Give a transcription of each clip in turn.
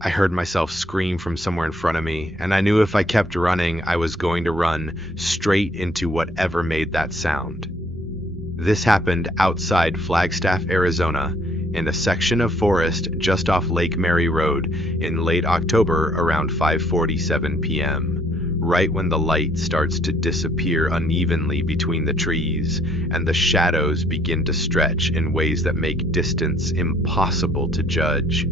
I heard myself scream from somewhere in front of me, and I knew if I kept running, I was going to run straight into whatever made that sound. This happened outside Flagstaff, Arizona, in a section of forest just off Lake Mary Road in late October around 5:47 p.m., right when the light starts to disappear unevenly between the trees and the shadows begin to stretch in ways that make distance impossible to judge.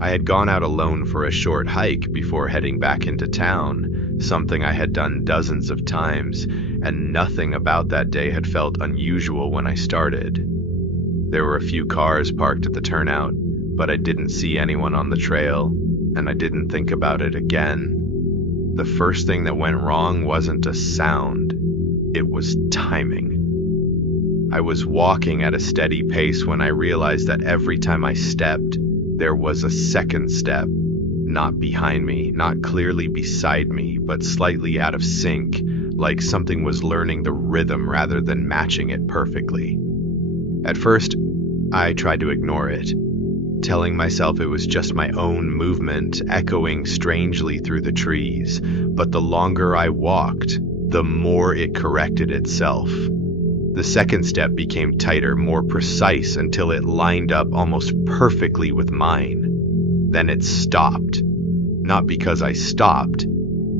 I had gone out alone for a short hike before heading back into town, something I had done dozens of times, and nothing about that day had felt unusual when I started. There were a few cars parked at the turnout, but I didn't see anyone on the trail, and I didn't think about it again. The first thing that went wrong wasn't a sound, it was timing. I was walking at a steady pace when I realized that every time I stepped, there was a second step, not behind me, not clearly beside me, but slightly out of sync, like something was learning the rhythm rather than matching it perfectly. At first, I tried to ignore it, telling myself it was just my own movement echoing strangely through the trees, but the longer I walked, the more it corrected itself. The second step became tighter, more precise, until it lined up almost perfectly with mine. Then it stopped. Not because I stopped,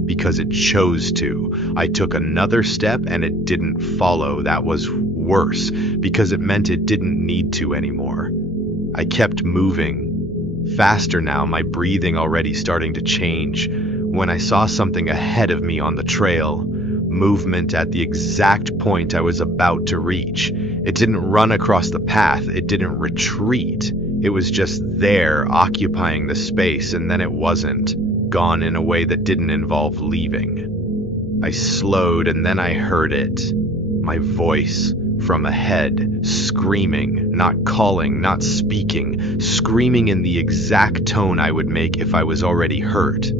because it chose to. I took another step and it didn't follow. That was worse, because it meant it didn't need to anymore. I kept moving. Faster now, my breathing already starting to change, when I saw something ahead of me on the trail. Movement at the exact point I was about to reach. It didn't run across the path, it didn't retreat. It was just there, occupying the space, and then it wasn't. Gone in a way that didn't involve leaving. I slowed, and then I heard it. My voice from ahead, screaming, not calling, not speaking, screaming in the exact tone I would make if I was already hurt.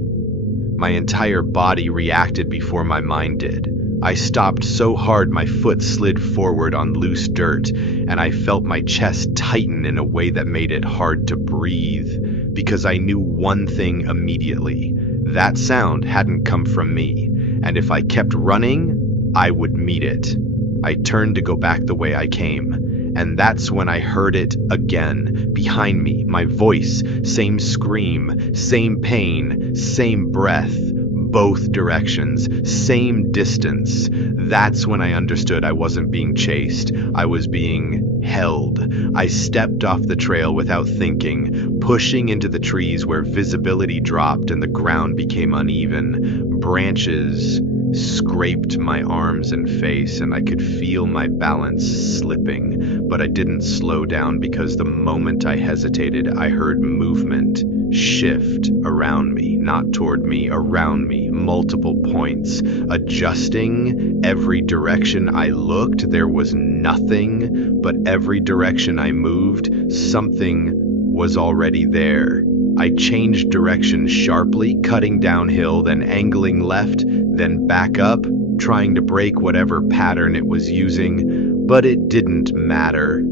My entire body reacted before my mind did. I stopped so hard my foot slid forward on loose dirt, and I felt my chest tighten in a way that made it hard to breathe, because I knew one thing immediately. That sound hadn't come from me, and if I kept running, I would meet it. I turned to go back the way I came, and that's when I heard it again, behind me, my voice, same scream, same pain, same breath, both directions, same distance. That's when I understood I wasn't being chased, I was being held. I stepped off the trail without thinking, pushing into the trees where visibility dropped and the ground became uneven. Branches scraped my arms and face, and I could feel my balance slipping, but I didn't slow down because the moment I hesitated, I heard movement shift around me, not toward me, around me, multiple points, adjusting. Every direction I looked, there was nothing, but every direction I moved, something was already there. I changed direction sharply, cutting downhill, then angling left, then back up, trying to break whatever pattern it was using, but it didn't matter.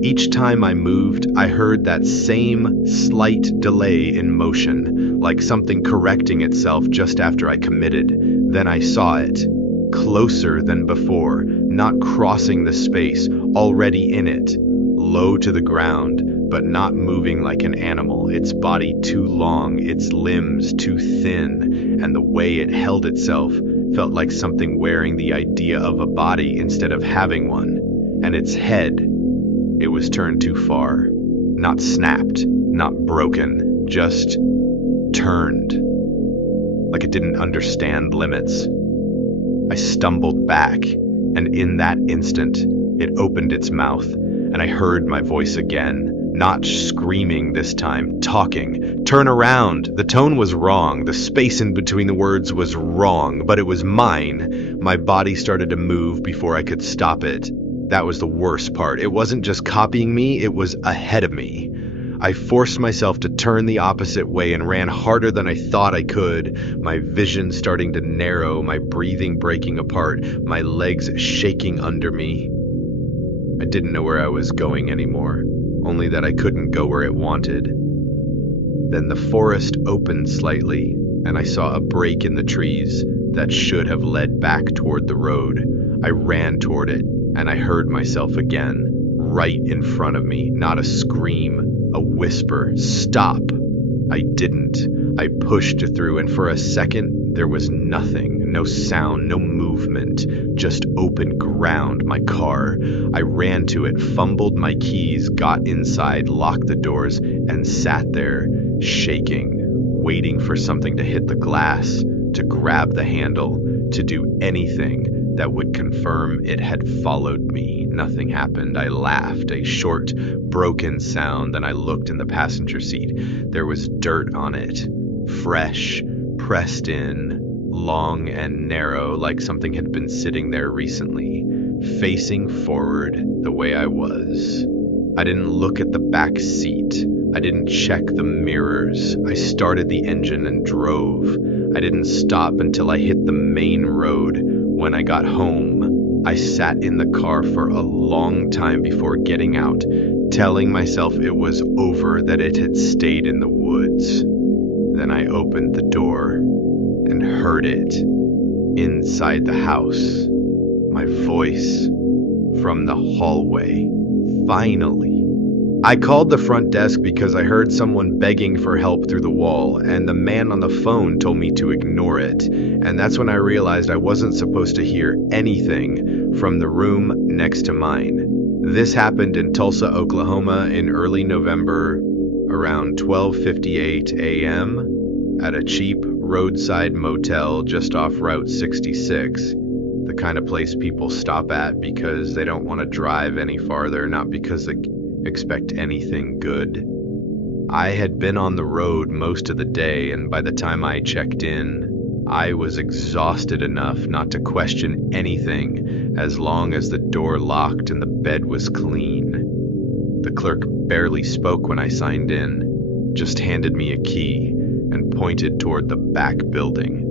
Each time I moved, I heard that same slight delay in motion, like something correcting itself just after I committed. Then I saw it, closer than before, not crossing the space, already in it, low to the ground, but not moving like an animal, its body too long, its limbs too thin, and the way it held itself felt like something wearing the idea of a body instead of having one, and its head, it was turned too far, not snapped, not broken, just turned, like it didn't understand limits. I stumbled back, and in that instant, it opened its mouth, and I heard my voice again. Not screaming this time, talking. Turn around! The tone was wrong, the space in between the words was wrong, but it was mine. My body started to move before I could stop it. That was the worst part. It wasn't just copying me, it was ahead of me. I forced myself to turn the opposite way and ran harder than I thought I could, my vision starting to narrow, my breathing breaking apart, my legs shaking under me. I didn't know where I was going anymore. Only that I couldn't go where it wanted. Then the forest opened slightly, and I saw a break in the trees that should have led back toward the road. I ran toward it, and I heard myself again, right in front of me. Not a scream, a whisper, "Stop!" I didn't. I pushed through, and for a second, there was nothing. No sound, no movement, just open ground, my car. I ran to it, fumbled my keys, got inside, locked the doors, and sat there, shaking, waiting for something to hit the glass, to grab the handle, to do anything that would confirm it had followed me. Nothing happened. I laughed, a short, broken sound, then I looked in the passenger seat. There was dirt on it, fresh, pressed in, long and narrow, like something had been sitting there recently, facing forward the way I was. I didn't look at the back seat. I didn't check the mirrors. I started the engine and drove. I didn't stop until I hit the main road. When I got home, I sat in the car for a long time before getting out, telling myself it was over, that it had stayed in the woods. Then I opened the door and heard it inside the house. My voice from the hallway. Finally. I called the front desk because I heard someone begging for help through the wall, and the man on the phone told me to ignore it. And that's when I realized I wasn't supposed to hear anything from the room next to mine. This happened in Tulsa, Oklahoma in early November around 12:58 a.m. at a cheap roadside motel just off Route 66. The kind of place people stop at because they don't want to drive any farther, not because they expect anything good. I had been on the road most of the day, and by the time I checked in, I was exhausted enough not to question anything as long as the door locked and the bed was clean. The clerk barely spoke when I signed in, just handed me a key and pointed toward the back building.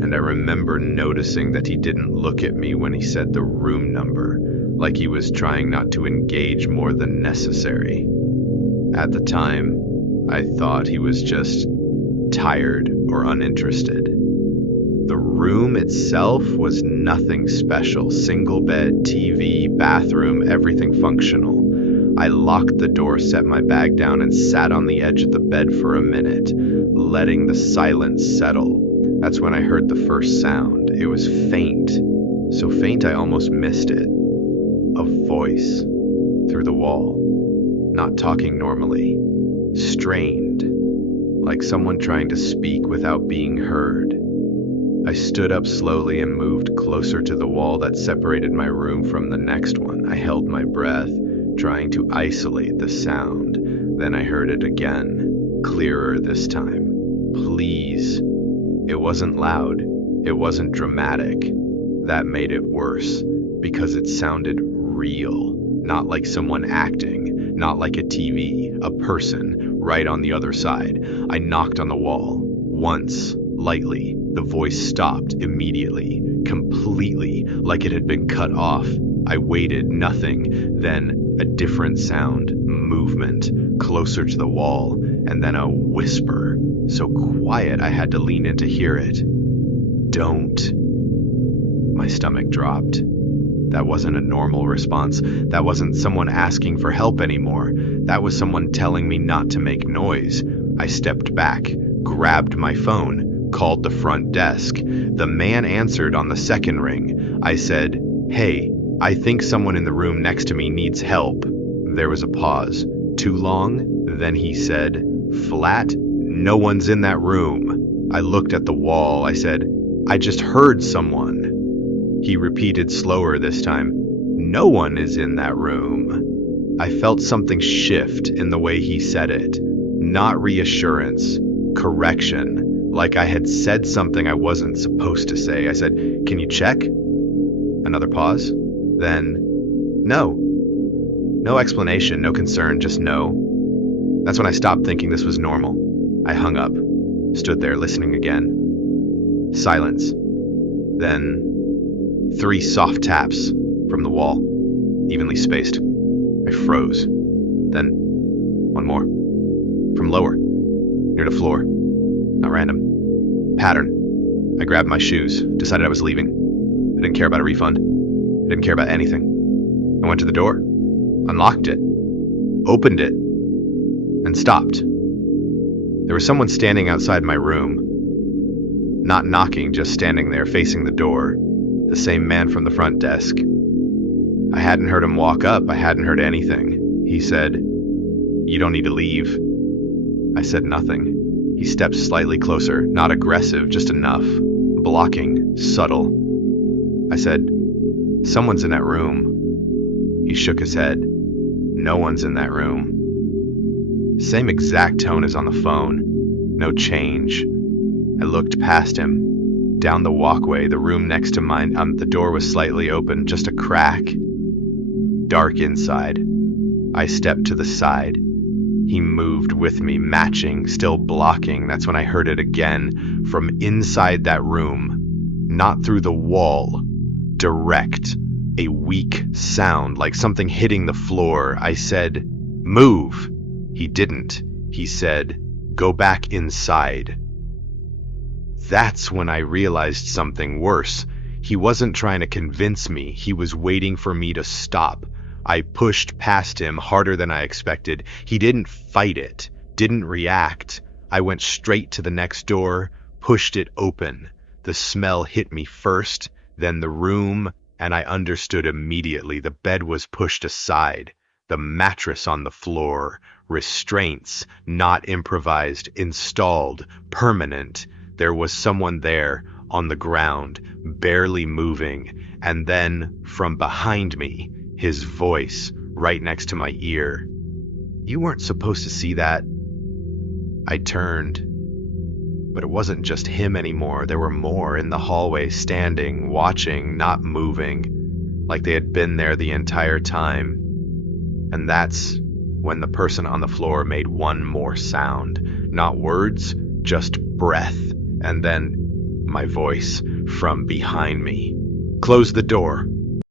And I remember noticing that he didn't look at me when he said the room number, like he was trying not to engage more than necessary. At the time, I thought he was just tired or uninterested. The room itself was nothing special. Single bed, TV, bathroom, everything functional. I locked the door, set my bag down, and sat on the edge of the bed for a minute, letting the silence settle. That's when I heard the first sound. It was faint, so faint I almost missed it. A voice through the wall, not talking normally, strained, like someone trying to speak without being heard. I stood up slowly and moved closer to the wall that separated my room from the next one. I held my breath, trying to isolate the sound. Then I heard it again, clearer this time. Please. It wasn't loud. It wasn't dramatic. That made it worse, because it sounded real, not like someone acting, not like a TV, a person right on the other side. I knocked on the wall, once, lightly. The voice stopped immediately, completely, like it had been cut off. I waited, nothing. Then a different sound, movement, closer to the wall, and then a whisper, so quiet I had to lean in to hear it. Don't. My stomach dropped. That wasn't a normal response. That wasn't someone asking for help anymore. That was someone telling me not to make noise. I stepped back, grabbed my phone, called the front desk. The man answered on the second ring. I said, "Hey, I think someone in the room next to me needs help." There was a pause. Too long? Then he said, flat, "No one's in that room." I looked at the wall. I said, "I just heard someone." He repeated slower this time, "No one is in that room." I felt something shift in the way he said it. Not reassurance, correction, like I had said something I wasn't supposed to say. I said, "Can you check?" Another pause. Then, "No." No explanation, no concern, just no. That's when I stopped thinking this was normal. I hung up, stood there listening again. Silence. Then 3 soft taps from the wall, evenly spaced. I froze. Then one more, from lower. near the floor. Not random. Pattern. I grabbed my shoes, decided I was leaving. I didn't care about a refund. I didn't care about anything. I went to the door, unlocked it, opened it, and stopped. There was someone standing outside my room. Not knocking, just standing there facing the door. The same man from the front desk. I hadn't heard him walk up. I hadn't heard anything. He said, "You don't need to leave." I said nothing. He stepped slightly closer, not aggressive, just enough. Blocking, subtle. I said, "Someone's in that room." He shook his head. "No one's in that room." Same exact tone as on the phone. No change. I looked past him. Down the walkway, the room next to mine, the door was slightly open, just a crack. Dark inside. I stepped to the side. He moved with me, matching, still blocking. That's when I heard it again, from inside that room. Not through the wall. Direct. A weak sound, like something hitting the floor. I said, "Move." He didn't. He said, "Go back inside." That's when I realized something worse. He wasn't trying to convince me. He was waiting for me to stop. I pushed past him harder than I expected. He didn't fight it, didn't react. I went straight to the next door, pushed it open. The smell hit me first, then the room, and I understood immediately. The bed was pushed aside. The mattress on the floor. Restraints, not improvised, installed, permanent. There was someone there, on the ground, barely moving, and then, from behind me, his voice, right next to my ear. "You weren't supposed to see that." I turned, but it wasn't just him anymore. There were more in the hallway, standing, watching, not moving, like they had been there the entire time. And that's when the person on the floor made one more sound. Not words, just breath. And then my voice from behind me. "Close the door."